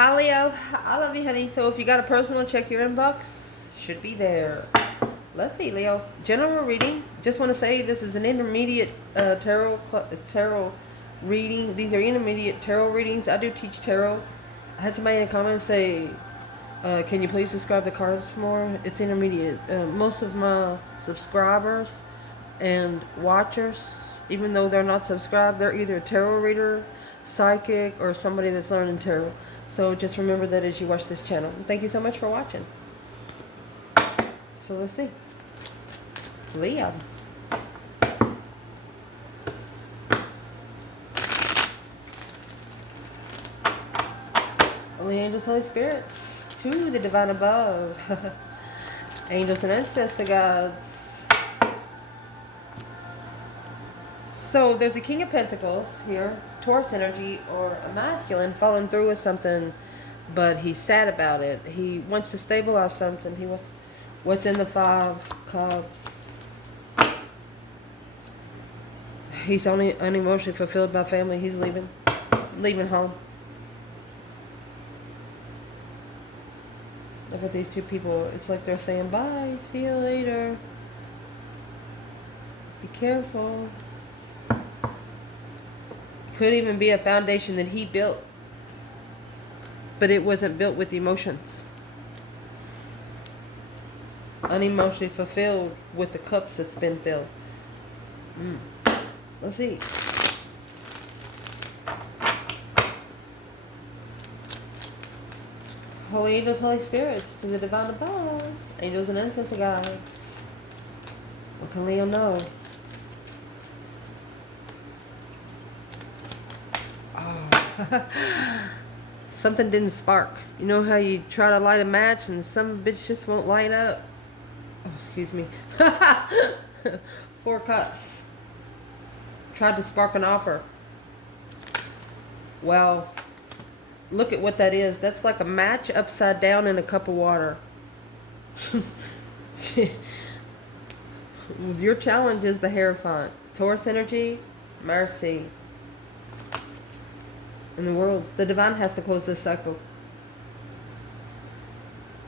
Hi Leo, I love you, honey. So if you got a personal, check your inbox. Should be there. Let's see, Leo. General reading. Just want to say this is an intermediate tarot reading. These are intermediate tarot readings. I do teach tarot. I had somebody in the comments say, "Can you please describe the cards more?" It's intermediate. Most of my subscribers and watchers, even though they're not subscribed, they're either a tarot reader, psychic, or somebody that's learning tarot. So just remember that as you watch this channel. Thank you so much for watching. So let's see. Leo. Holy angels, Holy spirits, to the divine above. Angels and ancestor gods. So there's a King of Pentacles here, Taurus energy, or a masculine falling through with something, but he's sad about it. He wants to stabilize something. He wants what's in the Five Cups. He's only unemotionally fulfilled by family. He's leaving home. Look at these two people. It's like they're saying bye. See you later. Be careful. Could even be a foundation that he built, but it wasn't built with emotions. Unemotionally fulfilled with the cups that's been filled. Let's see. Holy angels, Holy spirits, to the divine above. Angels and ancestor guides. What can Leo know? Something didn't spark. You know how you try to light a match and some bitch just won't light up? Oh, excuse me. 4 cups. Tried to spark an offer. Well, look at what that is. That's like a match upside down in a cup of water. Your challenge is the Hierophant. Taurus energy, mercy. In the world, the divine has to close this cycle.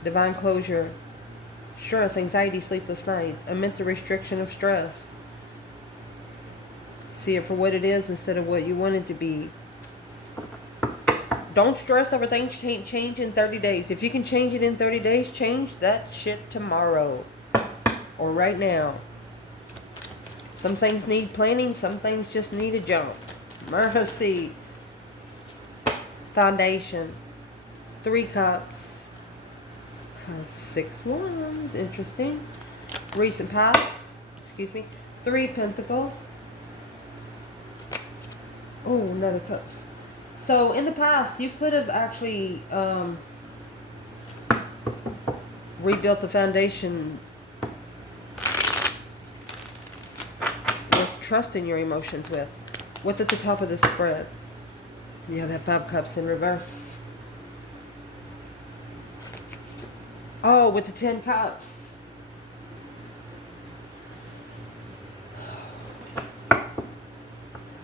Divine closure. Stress, anxiety, sleepless nights. A mental restriction of stress. See it for what it is instead of what you want it to be. Don't stress over things you can't change in 30 days. If you can change it in 30 days, change that shit tomorrow. Or right now. Some things need planning, some things just need a jump. Mercy. Foundation. 3 cups. 6 wands. Interesting. Recent past. Excuse me. 3 pentacle. Oh, Knight of Cups. So in the past, you could have actually rebuilt the foundation with trust in your emotions with. What's at the top of the spread? Yeah, that 5 cups in reverse. Oh, with the 10 cups.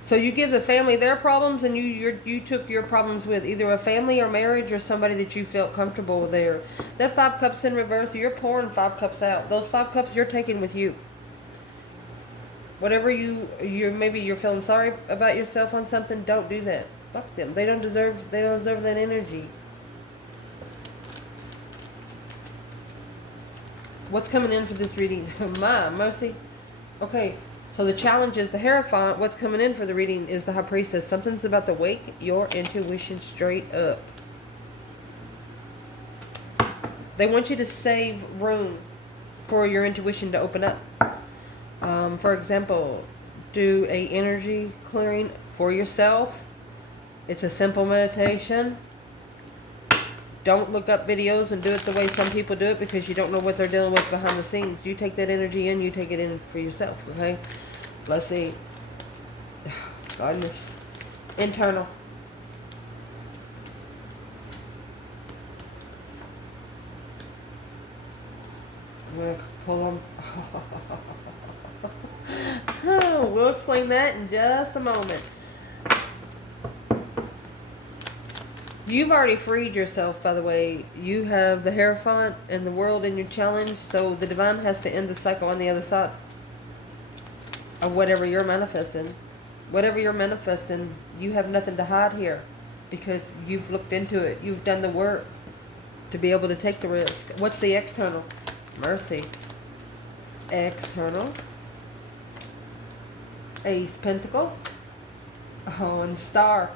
So you give the family their problems, and you took your problems with either a family or marriage or somebody that you felt comfortable with there. That 5 cups in reverse, you're pouring 5 cups out. Those 5 cups you're taking with you. Whatever maybe you're feeling sorry about yourself on something, don't do that. Fuck them. They don't deserve that energy. What's coming in for this reading? My mercy. Okay. So the challenge is the Hierophant. What's coming in for the reading is the High Priestess. Something's about to wake your intuition straight up. They want you to save room for your intuition to open up. For example, do a energy clearing for yourself. It's a simple meditation. Don't look up videos and do it the way some people do it, because you don't know what they're dealing with behind the scenes. You take that energy in, you take it in for yourself, okay? Let's see. Goodness. Internal. I'm going to pull them. We'll explain that in just a moment. You've already freed yourself, by the way. You have the Hierophant and the world in your challenge, so the divine has to end the cycle on the other side of whatever you're manifesting. Whatever you're manifesting, you have nothing to hide here because you've looked into it. You've done the work to be able to take the risk. What's the external? Mercy. External. Ace Pentacle. Oh, and Star.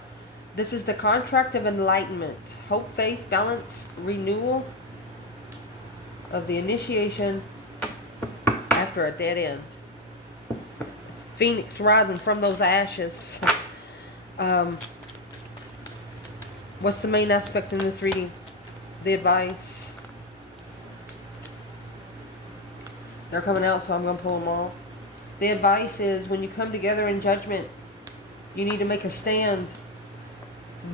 This is the contract of enlightenment. Hope, faith, balance, renewal of the initiation after a dead end. Phoenix rising from those ashes. What's the main aspect in this reading? The advice. They're coming out, so I'm going to pull them all. The advice is when you come together in judgment, you need to make a stand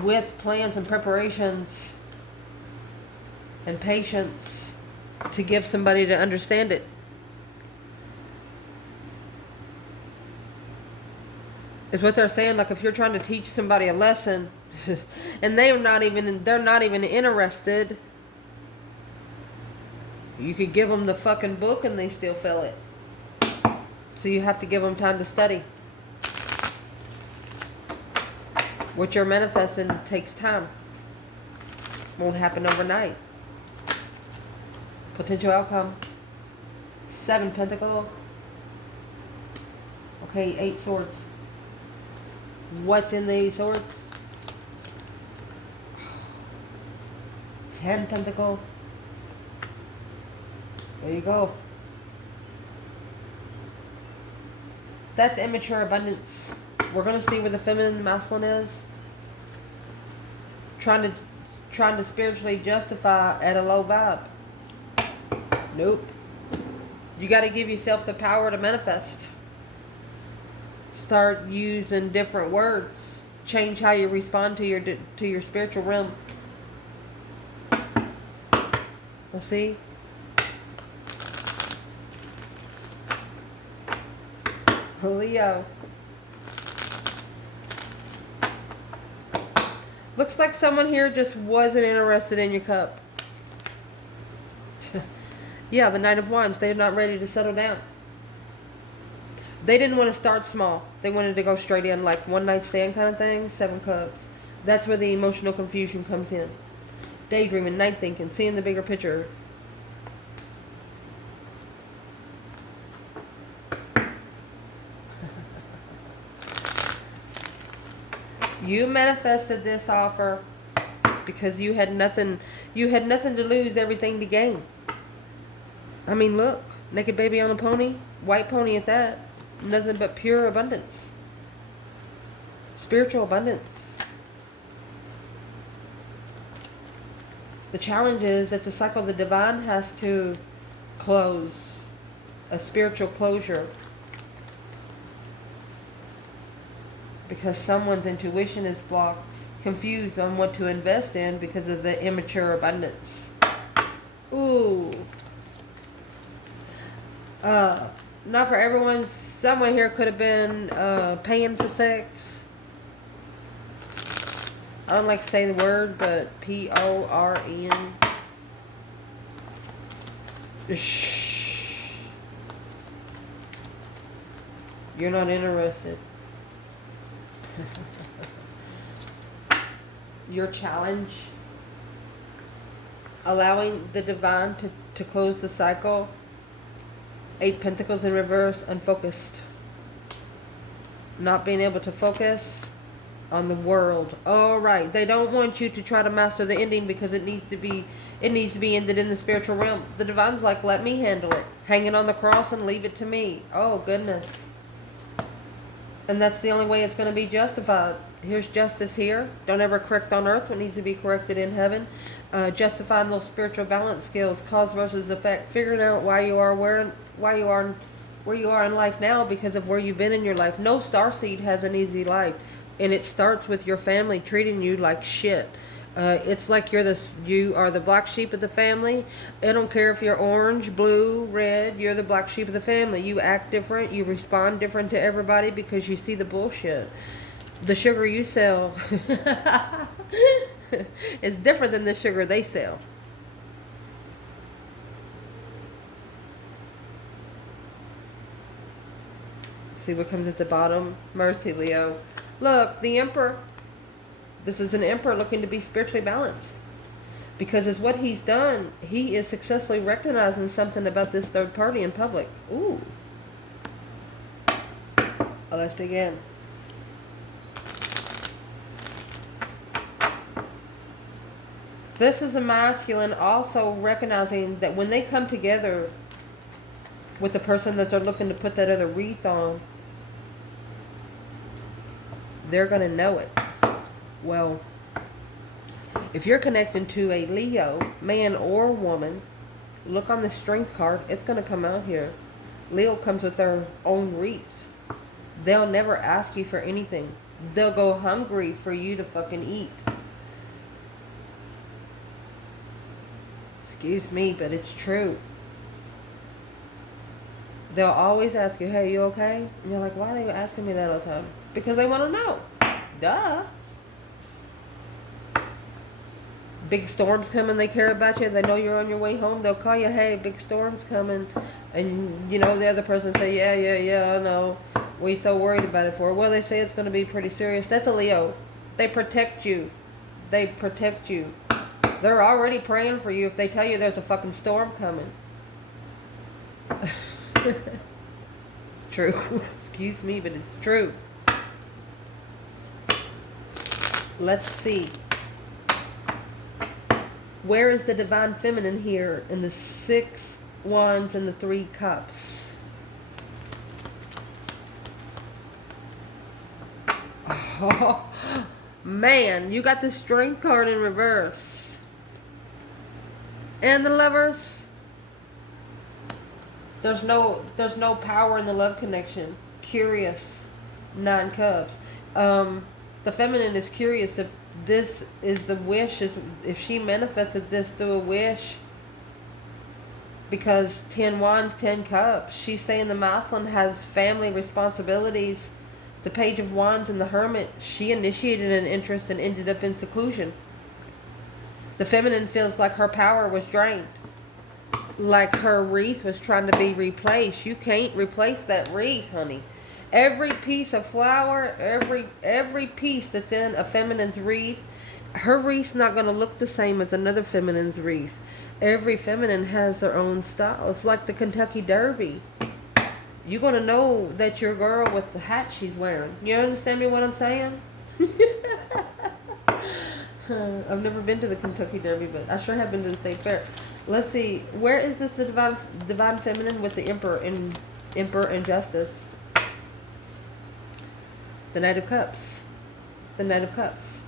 with plans and preparations and patience to give somebody to understand it. Is what they're saying. Like if you're trying to teach somebody a lesson and they're not even interested, you could give them the fucking book and they still fail it. So you have to give them time to study. What you're manifesting takes time. Won't happen overnight. Potential outcome. 7 Pentacles. Okay, 8 Swords. What's in the 8 Swords? 10 Pentacles. There you go. That's immature abundance. We're going to see where the feminine and masculine is. Trying to spiritually justify at a low vibe. Nope. You got to give yourself the power to manifest. Start using different words. Change how you respond to your spiritual realm. Let's see. Leo. Looks like someone here just wasn't interested in your cup. Yeah, the Knight of Wands. They're not ready to settle down. They didn't want to start small. They wanted to go straight in, like one night stand kind of thing. 7 Cups. That's where the emotional confusion comes in. Daydreaming, night thinking, seeing the bigger picture. You manifested this offer because you had nothing to lose, everything to gain. I mean, look, naked baby on a pony, white pony at that. Nothing but pure abundance. Spiritual abundance. The challenge is it's a cycle the divine has to close. A spiritual closure. Because someone's intuition is blocked, confused on what to invest in because of the immature abundance. Ooh. Not for everyone. Someone here could have been paying for sex. I don't like to say the word, but P-O-R-N. Shh. You're not interested. Your challenge, allowing the divine to close the cycle. 8 Pentacles in reverse, unfocused. Not being able to focus on the world. All right, they don't want you to try to master the ending because it needs to be ended in the spiritual realm. The divine's like, let me handle it. Hang it on the cross and leave it to me. Oh goodness. And that's the only way it's going to be justified. Here's justice here. Don't ever correct on earth what needs to be corrected in heaven. Justifying those spiritual balance skills, cause versus effect. Figuring out why you are where you are in life now because of where you've been in your life. No starseed has an easy life, and it starts with your family treating you like shit. It's like you are the black sheep of the family. I don't care if you're orange, blue, red. You're the black sheep of the family. You act different. You respond different to everybody because you see the bullshit. The sugar you sell. It's different than the sugar they sell. See what comes at the bottom? Mercy, Leo. Look, the Emperor. This is an Emperor looking to be spiritually balanced. Because it's what he's done. He is successfully recognizing something about this third party in public. Ooh. Oh, let's dig in. This is a masculine also recognizing that when they come together with the person that they're looking to put that other wreath on, they're going to know it. Well, if you're connecting to a Leo, man or woman, look on the strength card. It's going to come out here. Leo comes with their own wreath. They'll never ask you for anything. They'll go hungry for you to fucking eat. Excuse me, but it's true. They'll always ask you, hey, you okay? And you're like, why are they asking me that all the time? Because they want to know. Duh. Big storms coming, they care about you. They know you're on your way home. They'll call you, hey, big storm's coming. And, you know, the other person say, yeah, I know. What are you so worried about it for? Well, they say it's going to be pretty serious. That's a Leo. They protect you. They protect you. They're already praying for you if they tell you there's a fucking storm coming. It's true. Excuse me, but it's true. Let's see. Where is the divine feminine here in the 6 wands and the 3 cups? Oh, man, you got the strength card in reverse. And the Lovers. There's no power in the love connection. Curious. 9 cups. The feminine is curious if this is the wish, if she manifested this through a wish. Because 10 wands, 10 cups. She's saying the masculine has family responsibilities. The Page of Wands and the Hermit, she initiated an interest and ended up in seclusion. The feminine feels like her power was drained. Like her wreath was trying to be replaced. You can't replace that wreath, honey. Every piece of flower, every piece that's in a feminine's wreath, her wreath's not going to look the same as another feminine's wreath. Every feminine has their own style. It's like the Kentucky Derby. You're going to know that your girl with the hat she's wearing. You understand me what I'm saying? I've never been to the Kentucky Derby, but I sure have been to the State Fair. Let's see. Where is this divine feminine with the Emperor and Justice? The Knight of Cups. The Knight of Cups.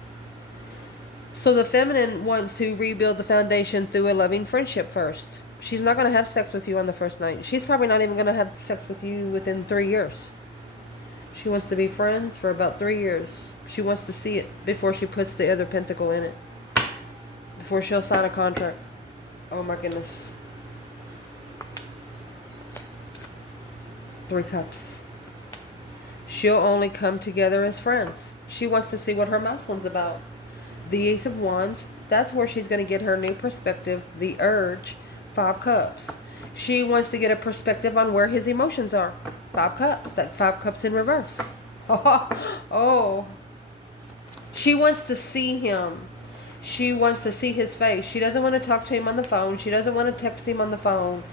So the feminine wants to rebuild the foundation through a loving friendship first. She's not going to have sex with you on the first night. She's probably not even going to have sex with you within 3 years. She wants to be friends for about 3 years. She wants to see it before she puts the other pentacle in it. Before she'll sign a contract. Oh my goodness. 3 cups. She'll only come together as friends. She wants to see what her masculine's about. The Ace of Wands, that's where she's going to get her new perspective, the urge. 5 cups. She wants to get a perspective on where his emotions are. 5 cups. That 5 cups in reverse. Oh. She wants to see him. She wants to see his face. She doesn't want to talk to him on the phone. She doesn't want to text him on the phone.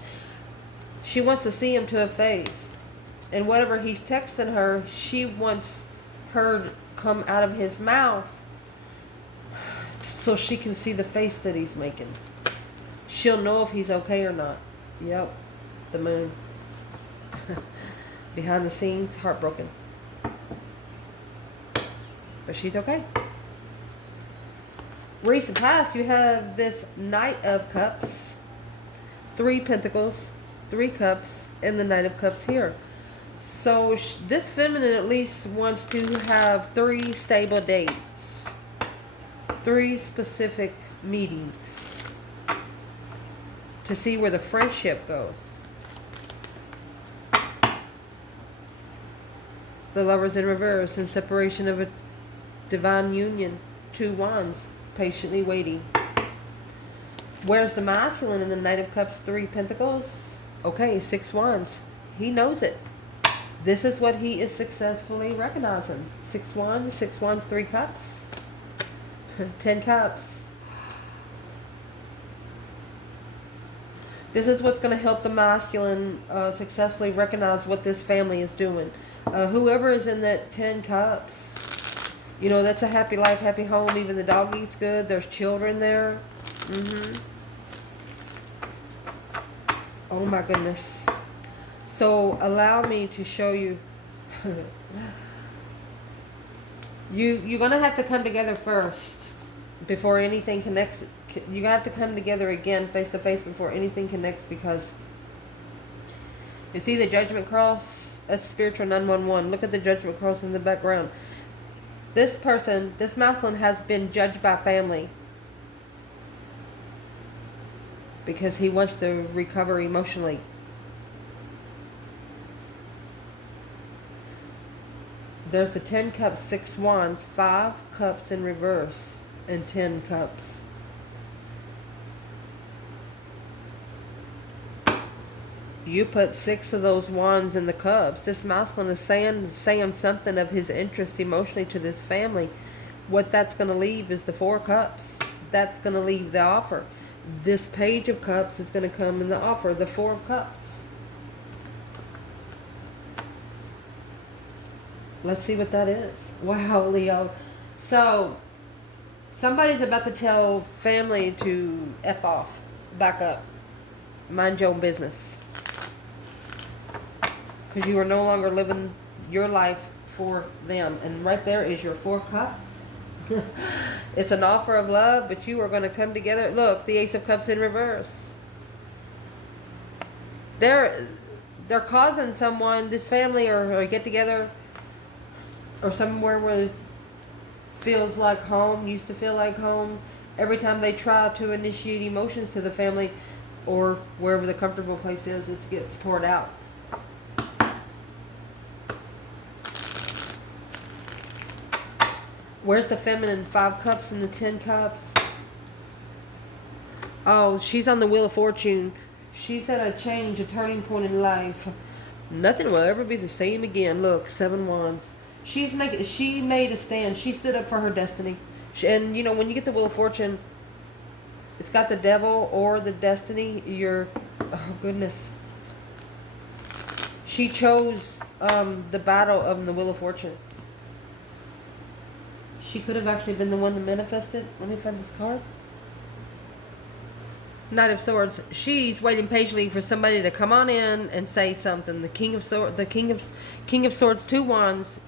She wants to see him to a face. And whatever he's texting her, she wants her to come out of his mouth so she can see the face that he's making. She'll know if he's okay or not. Yep. The Moon. Behind the scenes, heartbroken. But she's okay. Recent past, you have this Knight of Cups. 3 Pentacles, 3 Cups, and the Knight of Cups here. So this feminine at least wants to have 3 stable dates. 3 specific meetings. To see where the friendship goes. The Lovers in reverse and separation of a divine union. 2 wands. patiently waiting. Where's the masculine in the Knight of Cups, 3 Pentacles? Okay, 6 Wands. He knows it. This is what he is successfully recognizing. 6 Wands, 3 Cups, 10 Cups. This is what's going to help the masculine successfully recognize what this family is doing. Whoever is in that 10 Cups, you know, that's a happy life, happy home. Even the dog eats good. There's children there. Oh my goodness. So allow me to show you. You're going to have to come together first before anything connects. You're going to have to come together again face to face before anything connects, because you see the Judgment Cross? That's spiritual 911. Look at the Judgment Cross in the background. This person, this masculine, has been judged by family because he wants to recover emotionally. There's the 10 Cups, 6 Wands, 5 Cups in reverse, and 10 Cups. You put 6 of those wands in the cups. This masculine is saying something of his interest emotionally to this family. What that's going to leave is the 4 Cups. That's going to leave the offer. This Page of Cups is going to come in the offer. The 4 of Cups. Let's see what that is. Wow, Leo. So, somebody's about to tell family to F off. Back up. Mind your own business. Because you are no longer living your life for them. And right there is your 4 Cups. It's an offer of love, but you are going to come together. Look, the Ace of Cups in reverse. They're causing someone, this family, or get together, or somewhere where it feels like home, used to feel like home. Every time they try to initiate emotions to the family, or wherever the comfortable place is, it gets poured out. Where's the feminine? 5 Cups and the 10 Cups. Oh, she's on the Wheel of Fortune. She's at a change, a turning point in life. Nothing will ever be the same again. Look, 7 Wands. She made a stand. She stood up for her destiny. And you know, when you get the Wheel of Fortune, it's got the devil or the destiny. Oh goodness. She chose the battle of the Wheel of Fortune. She could have actually been the one that manifested. Let me find this card. Knight of Swords. She's waiting patiently for somebody to come on in and say something. The King of Swords, King of Swords, 2 Wands,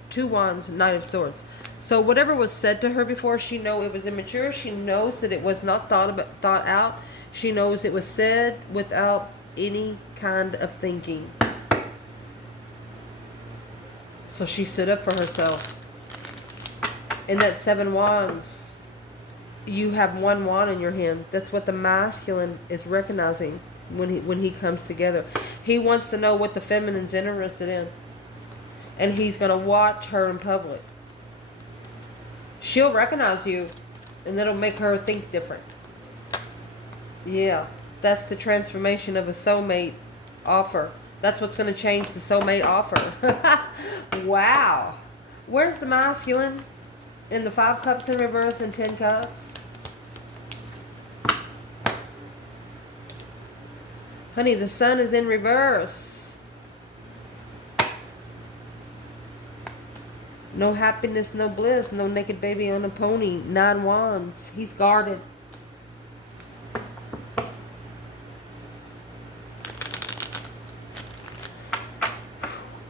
Knight of Swords. So whatever was said to her before, she knows it was immature. She knows that it was not thought out. She knows it was said without any kind of thinking. So she stood up for herself. In that 7 Wands, you have 1 wand in your hand. That's what the masculine is recognizing when he comes together. He wants to know what the feminine's interested in. And he's going to watch her in public. She'll recognize you, and that'll make her think different. Yeah, that's the transformation of a soulmate offer. That's what's going to change the soulmate offer. Wow. Where's the masculine? In the 5 Cups in reverse and 10 Cups. Honey, the Sun is in reverse. No happiness, no bliss, no naked baby on a pony. 9 Wands. He's guarded.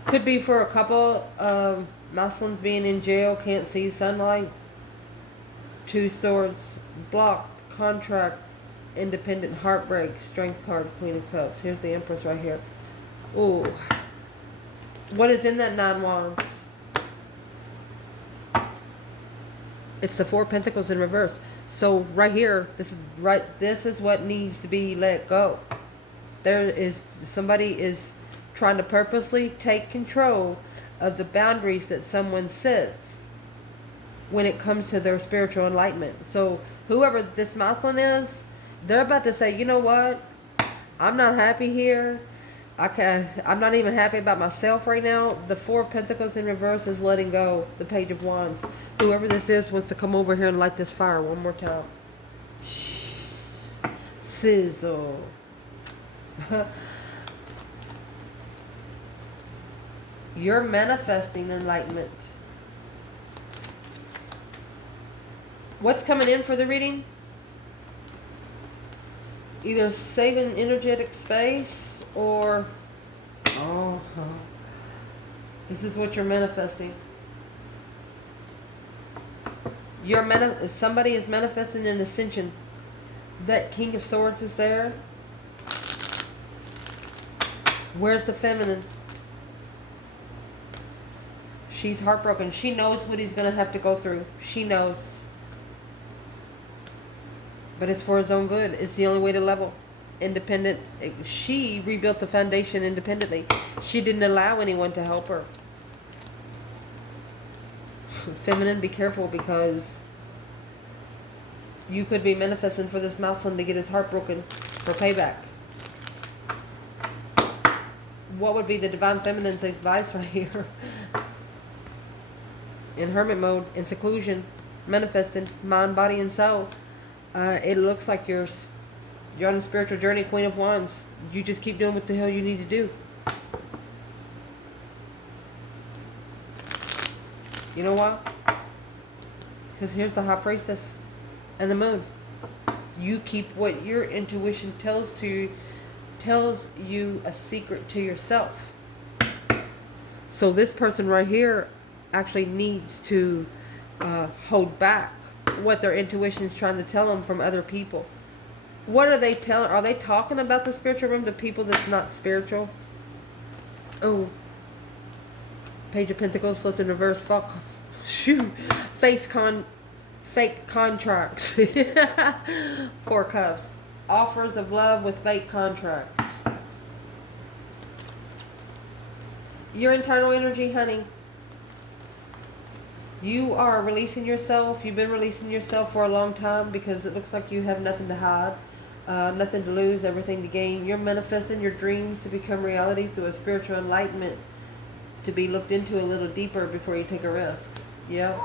Could be for a couple of masculines being in jail, can't see sunlight. 2 Swords, blocked, contract, independent, heartbreak, strength card, Queen of Cups. Here's the Empress right here. Ooh. What is in that 9 Wands? It's the 4 Pentacles in reverse. So right here, this is what needs to be let go. Somebody is trying to purposely take control of the boundaries that someone sets when it comes to their spiritual enlightenment. So whoever this masculine is, they're about to say, you know what? I'm not happy here. I'm not even happy about myself right now. The Four of Pentacles in reverse is letting go. The Page of Wands. Whoever this is wants to come over here and light this fire one more time. Sizzle. You're manifesting enlightenment. What's coming in for the reading? Either saving energetic space or... Oh, this is what you're manifesting. Somebody is manifesting an ascension. That King of Swords is there. Where's the feminine? She's heartbroken. She knows what he's going to have to go through. She knows. But it's for his own good. It's the only way to level. Independent. She rebuilt the foundation independently. She didn't allow anyone to help her. Feminine, be careful, because you could be manifesting for this masculine to get his heart broken for payback. What would be the divine feminine's advice right here? In hermit mode, in seclusion, manifesting, mind, body, and soul. It looks like you're on a spiritual journey, Queen of Wands. You just keep doing what the hell you need to do. You know why? Because here's the High Priestess and the Moon. You keep what your intuition tells you a secret to yourself. So this person right here actually needs to hold back what their intuition is trying to tell them from other people. What are they telling? Are they talking about the spiritual realm to people that's not spiritual? Oh, Page of Pentacles flipped in reverse. Fuck. Shoot. Fake contracts. Four Cups. Offers of love with fake contracts. Your internal energy, honey. You are releasing yourself. You've been releasing yourself for a long time because it looks like you have nothing to hide, nothing to lose, everything to gain. You're manifesting your dreams to become reality through a spiritual enlightenment to be looked into a little deeper before you take a risk. Yeah.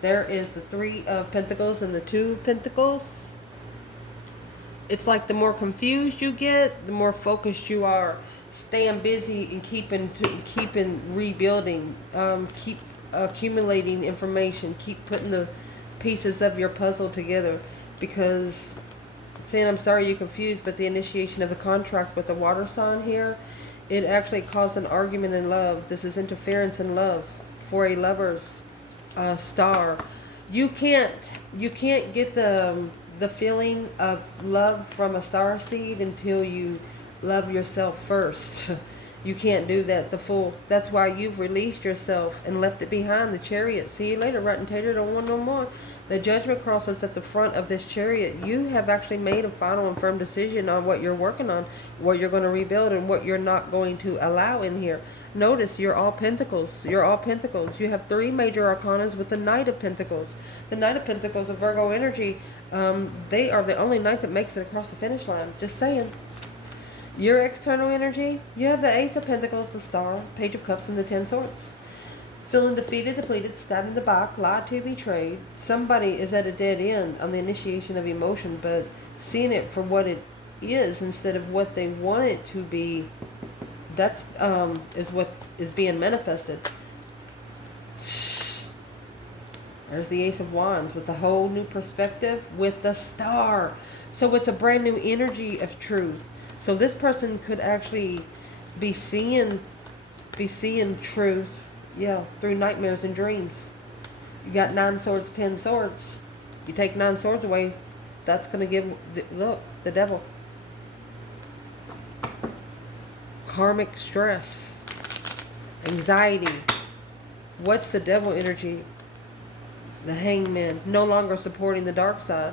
There is the Three of Pentacles and the Two of Pentacles. It's like the more confused you get, the more focused you are. Staying busy and keeping rebuilding. Keep accumulating information. Keep putting the pieces of your puzzle together, because saying I'm sorry you're confused, but the initiation of the contract with the water sign here, it actually caused an argument in love. This is interference in love for a lover's star. You can't get the feeling of love from a star seed until you love yourself first. You can't do that the full. That's why you've released yourself and left it behind. The Chariot. See you later, Rotten Tater. Don't want no more. The Judgment Cross is at the front of this Chariot. You have actually made a final and firm decision on what you're working on, what you're going to rebuild, and what you're not going to allow in here. Notice you're all Pentacles. You're all Pentacles. You have three major arcanas with the Knight of Pentacles. The Knight of Pentacles of Virgo energy. They are the only knight that makes it across the finish line. Just saying. Your external energy, you have the Ace of Pentacles, the Star, Page of Cups, and the Ten Swords. Feeling defeated, depleted, stabbed in the back, lied to, betrayed. Somebody is at a dead end on the initiation of emotion, but seeing it for what it is instead of what they want it to be, that's is what is being manifested. There's the Ace of Wands with a whole new perspective with the Star. So it's a brand new energy of truth. So this person could actually be seeing truth, yeah, through nightmares and dreams. You got 9 swords, 10 swords. You take 9 swords away, that's going to give, the devil. Karmic stress, anxiety. What's the devil energy? The Hangman, no longer supporting the dark side.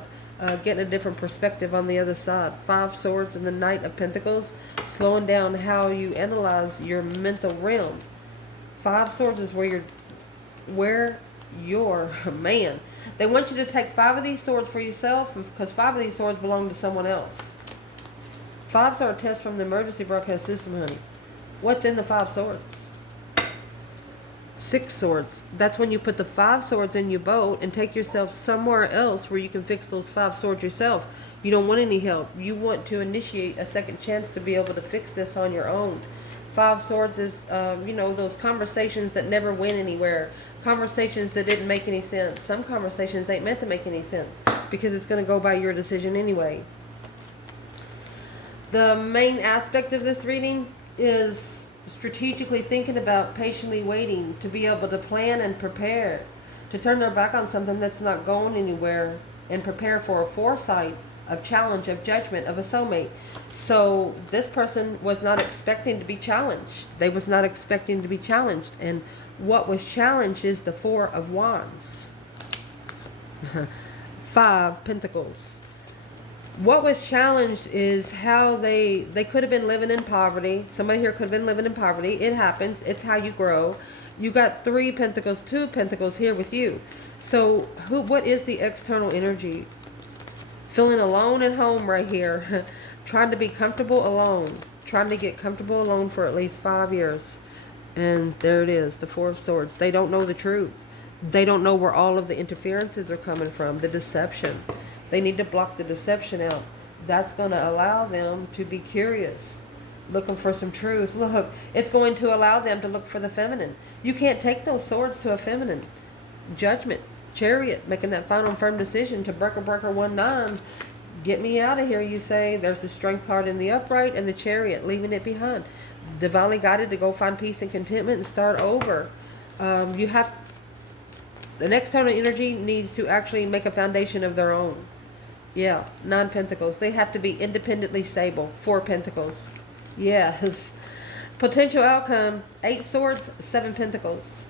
Getting a different perspective on the other side. 5 swords and the Knight of Pentacles, slowing down how you analyze your mental realm. 5 swords is where your man. They want you to take 5 of these swords for yourself because 5 of these swords belong to someone else. 5s are a test from the emergency broadcast system, honey. What's in the 5 swords? 6 swords. That's when you put the 5 swords in your boat and take yourself somewhere else where you can fix those 5 swords yourself. You don't want any help. You want to initiate a second chance to be able to fix this on your own. 5 swords is, you know, those conversations that never went anywhere. Conversations that didn't make any sense. Some conversations ain't meant to make any sense because it's going to go by your decision anyway. The main aspect of this reading is strategically thinking about, patiently waiting to be able to plan and prepare, to turn their back on something that's not going anywhere and prepare for a foresight of challenge, of judgment, of a soulmate. So this person was not expecting to be challenged. They was not expecting to be challenged. And what was challenged is the 4 of Wands. 5 Pentacles. What was challenged is how they could have been living in poverty. Somebody here could have been living in poverty. It happens. It's how you grow. You got 3 Pentacles, 2 Pentacles here with you. So what is the external energy? Feeling alone at home right here. Trying to be comfortable alone. Trying to get comfortable alone for at least 5 years. And there it is, the 4 of Swords. They don't know the truth. They don't know where all of the interferences are coming from. The deception. They need to block the deception out. That's going to allow them to be curious. Looking for some truth. Look, it's going to allow them to look for the feminine. You can't take those swords to a feminine. Judgment. Chariot, making that final firm decision to breaker 1-9. Get me out of here, you say. There's the Strength card in the upright and the Chariot, leaving it behind. Divinely guided to go find peace and contentment and start over. You have, the external energy needs to actually make a foundation of their own. Yeah, 9 Pentacles. They have to be independently stable. 4 Pentacles. Yes. Potential outcome, 8 Swords, 7 Pentacles.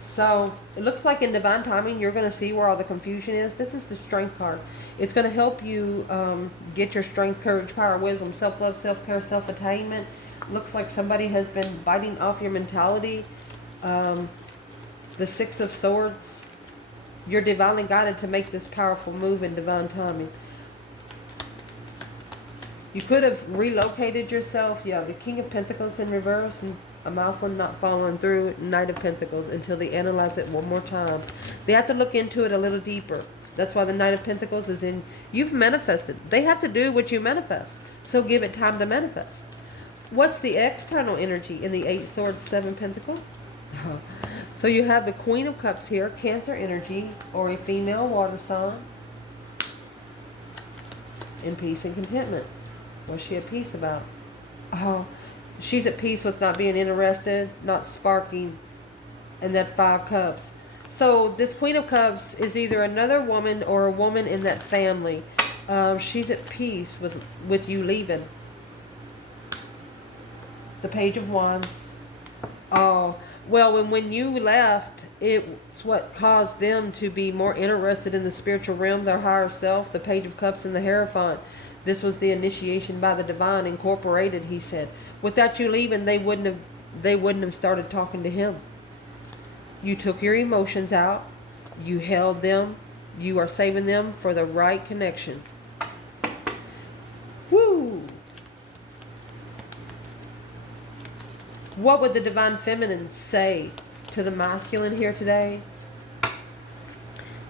So, it looks like in divine timing, you're going to see where all the confusion is. This is the Strength card. It's going to help you get your strength, courage, power, wisdom, self-love, self-care, self-attainment. Looks like somebody has been biting off your mentality. The 6 of Swords. You're divinely guided to make this powerful move in divine timing. You could have relocated yourself. Yeah, the King of Pentacles in reverse and a Muslim not following through. Knight of Pentacles until they analyze it one more time. They have to look into it a little deeper. That's why the Knight of Pentacles is in. You've manifested. They have to do what you manifest. So give it time to manifest. What's the external energy in the 8 Swords, 7 Pentacles? So you have the Queen of Cups here, Cancer energy, or a female water sign. In peace and contentment. What's she at peace about? Oh, she's at peace with not being interested, not sparking, and that 5 Cups. So this Queen of Cups is either another woman or a woman in that family. She's at peace with you leaving. The Page of Wands. Oh, well, when you left, it's what caused them to be more interested in the spiritual realm, their higher self, the Page of Cups and the Hierophant. This was the initiation by the divine, incorporated, he said. Without you leaving, they wouldn't have started talking to him. You took your emotions out. You held them. You are saving them for the right connection. Woo! What would the divine feminine say to the masculine here today?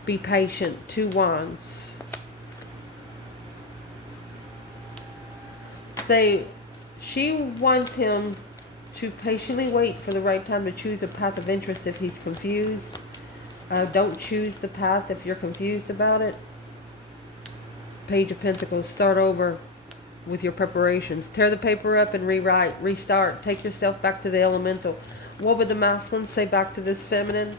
Be patient. 2 Wands. She wants him to patiently wait for the right time to choose a path of interest if he's confused. Don't choose the path if you're confused about it. Page of Pentacles. Start over with your preparations. Tear the paper up and rewrite. Restart. Take yourself back to the elemental. What would the masculine say back to this feminine?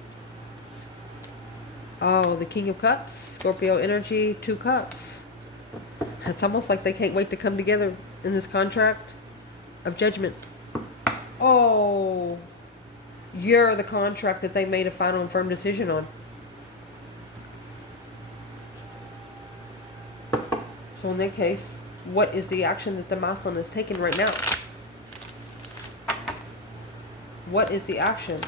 Oh, the King of Cups. Scorpio energy. 2 Cups. It's almost like they can't wait to come together in this contract of judgment. Oh, you're the contract that they made a final and firm decision on. So in that case, what is the action that the masculine is taking right now? What is the action?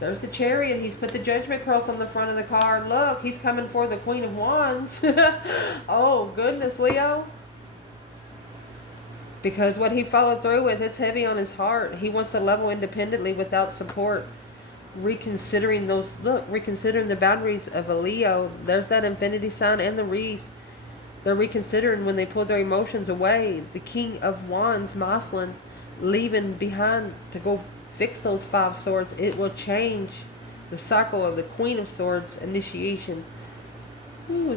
There's the Chariot. He's put the Judgment cross on the front of the card. Look, he's coming for the Queen of Wands. Oh, goodness, Leo. Because what he followed through with, it's heavy on his heart. He wants to level independently without support. Reconsidering the boundaries of a Leo. There's that infinity sign and the wreath. They're reconsidering when they pull their emotions away. The King of Wands, Moslin, leaving behind to go fix those 5 swords. It will change the cycle of the Queen of Swords initiation. Ooh,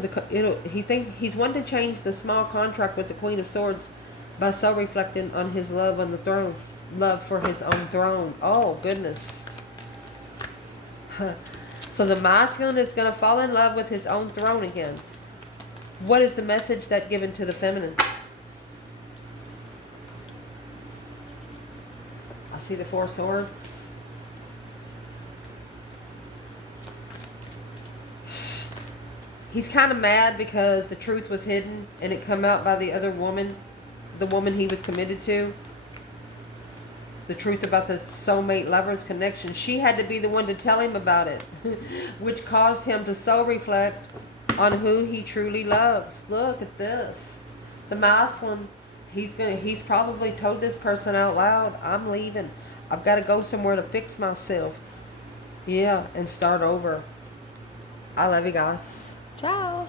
he thinks he's wanting to change the small contract with the Queen of Swords by so reflecting on his love on the throne, love for his own throne. Oh, goodness. So the masculine is going to fall in love with his own throne again. What is the message that given to the feminine? I see the 4 swords. He's kind of mad because the truth was hidden and it come out by the other woman, the woman he was committed to. The truth about the soulmate lovers connection. She had to be the one to tell him about it, which caused him to so reflect on who he truly loves. Look at this. The masculine, he's probably told this person out loud, I'm leaving. I've got to go somewhere to fix myself. Yeah, and start over. I love you guys. Ciao.